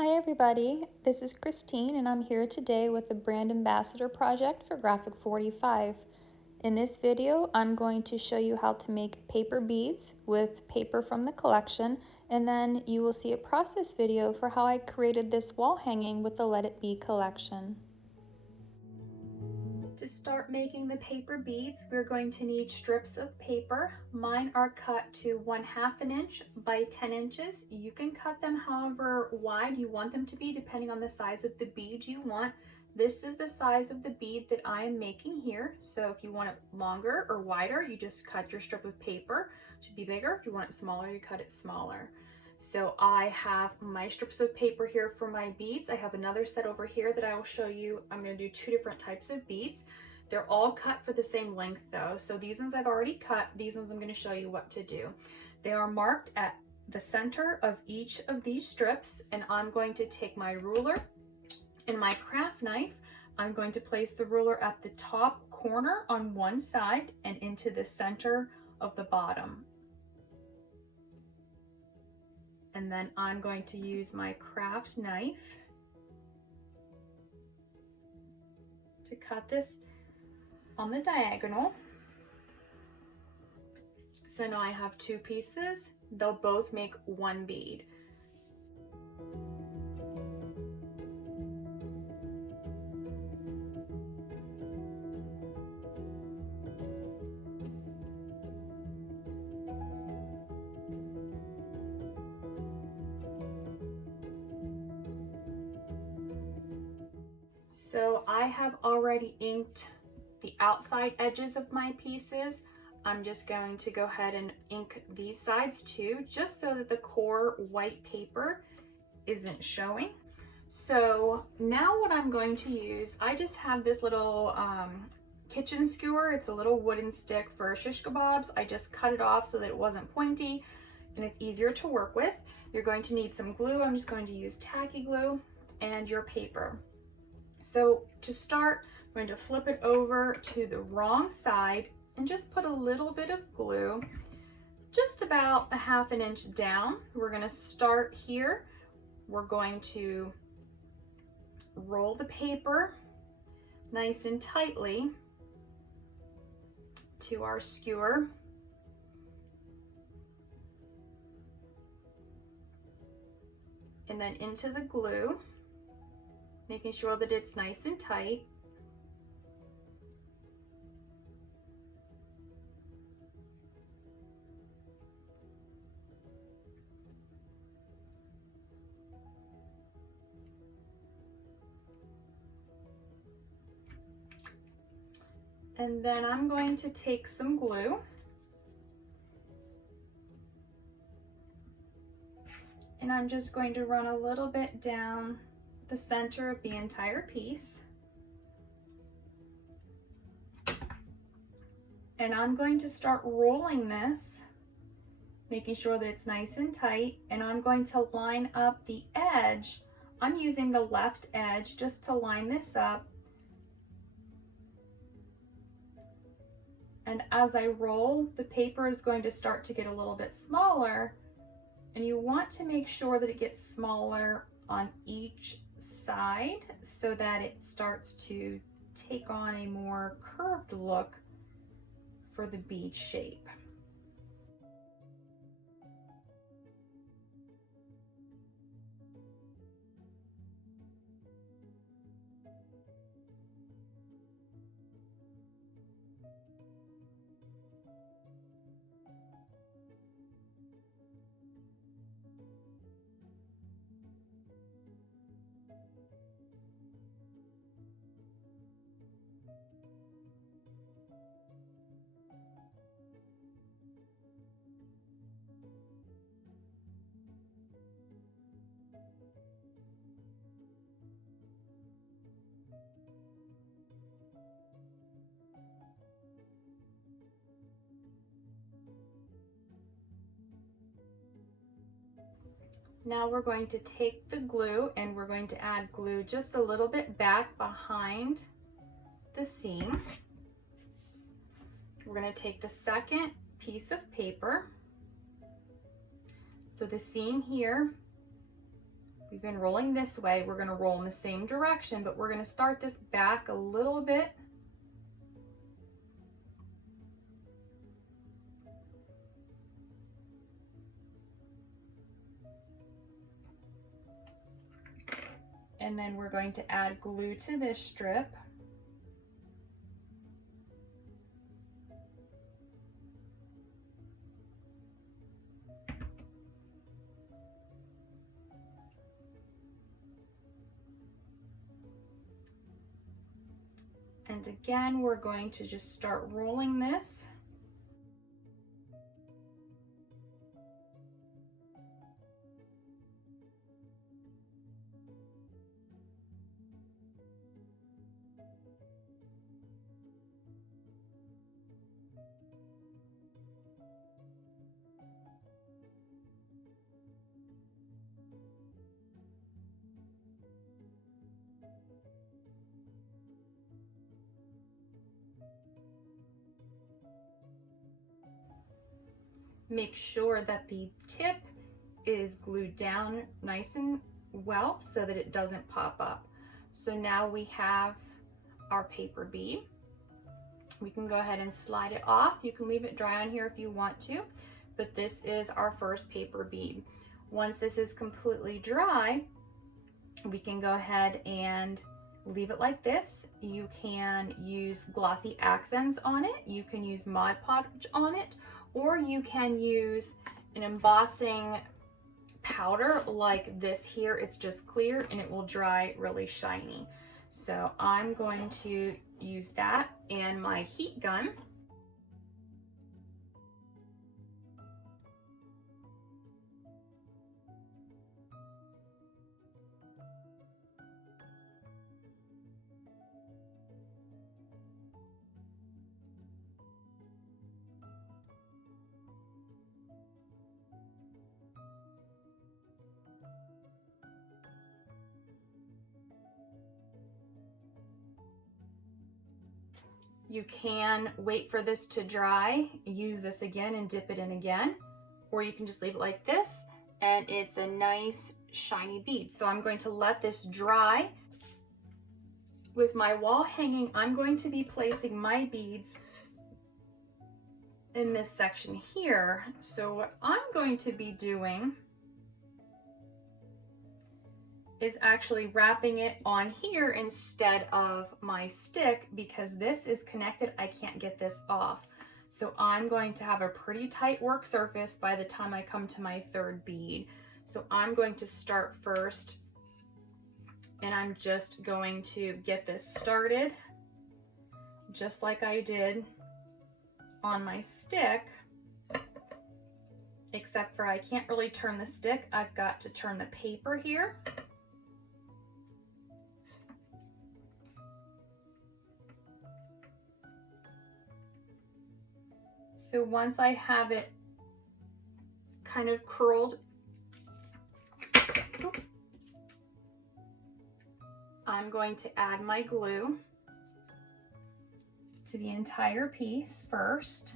Hi everybody, this is Christine and I'm here today with the Brand Ambassador project for Graphic 45. In this video, I'm going to show you how to make paper beads with paper from the collection, and then you will see a process video for how I created this wall hanging with the Let It Be collection. To start making the paper beads, we're going to need strips of paper. Mine are cut to 1/2 inch by 10 inches. You can cut them however wide you want them to be depending on the size of the bead you want. This is the size of the bead that I am making here. So if you want it longer or wider, you just cut your strip of paper. It should be bigger. If you want it smaller, you cut it smaller. So I have my strips of paper here for my beads. I have another set over here that I will show you. I'm going to do 2 different types of beads. They're all cut for the same length though. So these ones I've already cut. These ones I'm going to show you what to do. They are marked at the center of each of these strips, and I'm going to take my ruler and my craft knife. I'm going to place the ruler at the top corner on one side and into the center of the bottom. And then I'm going to use my craft knife to cut this on the diagonal. So now I have 2 pieces. They'll both make 1 bead. So I have already inked the outside edges of my pieces. I'm just going to go ahead and ink these sides too, just so that the core white paper isn't showing. So now what I'm going to use, I just have this little kitchen skewer. It's a little wooden stick for shish kebabs. I just cut it off so that it wasn't pointy and it's easier to work with. You're going to need some glue. I'm just going to use tacky glue and your paper. So to start, I'm going to flip it over to the wrong side and just put a little bit of glue, just about 1/2 inch down. We're going to start here. We're going to roll the paper nice and tightly to our skewer. And then into the glue, making sure that it's nice and tight. And then I'm going to take some glue and I'm just going to run a little bit down the center of the entire piece. And I'm going to start rolling this, making sure that it's nice and tight, and I'm going to line up the edge. I'm using the left edge just to line this up. And as I roll, the paper is going to start to get a little bit smaller, and you want to make sure that it gets smaller on each side so that it starts to take on a more curved look for the bead shape. Now we're going to take the glue and we're going to add glue just a little bit back behind the seam. We're going to take the second piece of paper. So the seam here, We've been rolling this way. We're going to roll in the same direction, but we're going to start this back a little bit. And then we're going to add glue to this strip. And again, we're going to just start rolling this. Make sure that the tip is glued down nice and well so that it doesn't pop up. So now we have our paper bead. We can go ahead and slide it off. You can leave it dry on here if you want to, but this is our first paper bead. Once this is completely dry, we can go ahead and leave it like this. You can use glossy accents on it. You can use Mod Podge on it, or you can use an embossing powder like this here. It's just clear and it will dry really shiny. So I'm going to use that and my heat gun. You can wait for this to dry, use this again and dip it in again, or you can just leave it like this and it's a nice shiny bead. So I'm going to let this dry. With my wall hanging, I'm going to be placing my beads in this section here. So what I'm going to be doing is actually wrapping it on here instead of my stick, because this is connected. I can't get this off. So I'm going to have a pretty tight work surface by the time I come to my third bead. So I'm going to start first, and I'm just going to get this started just like I did on my stick, except for I can't really turn the stick. I've got to turn the paper here. So once I have it kind of curled, I'm going to add my glue to the entire piece first.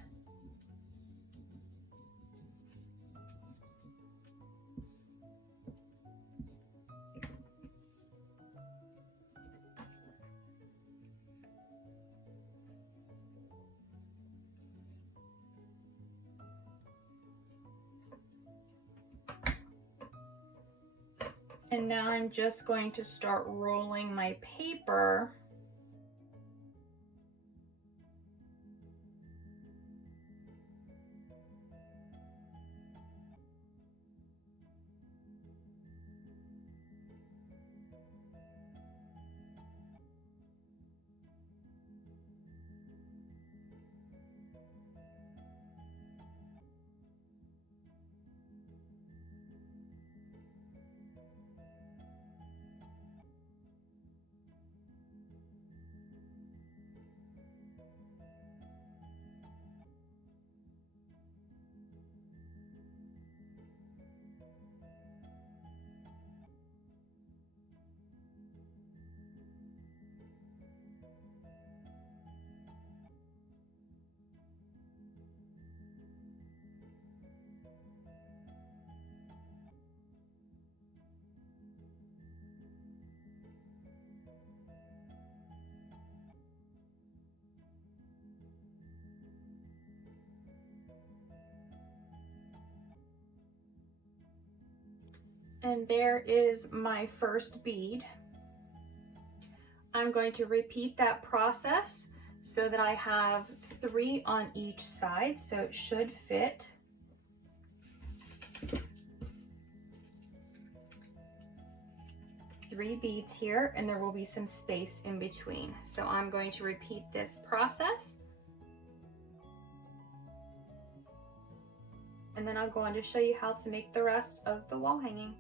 And now I'm just going to start rolling my paper . And there is my first bead. I'm going to repeat that process so that I have 3 on each side, so it should fit. Three beads here, and there will be some space in between. So I'm going to repeat this process. And then I'll go on to show you how to make the rest of the wall hanging.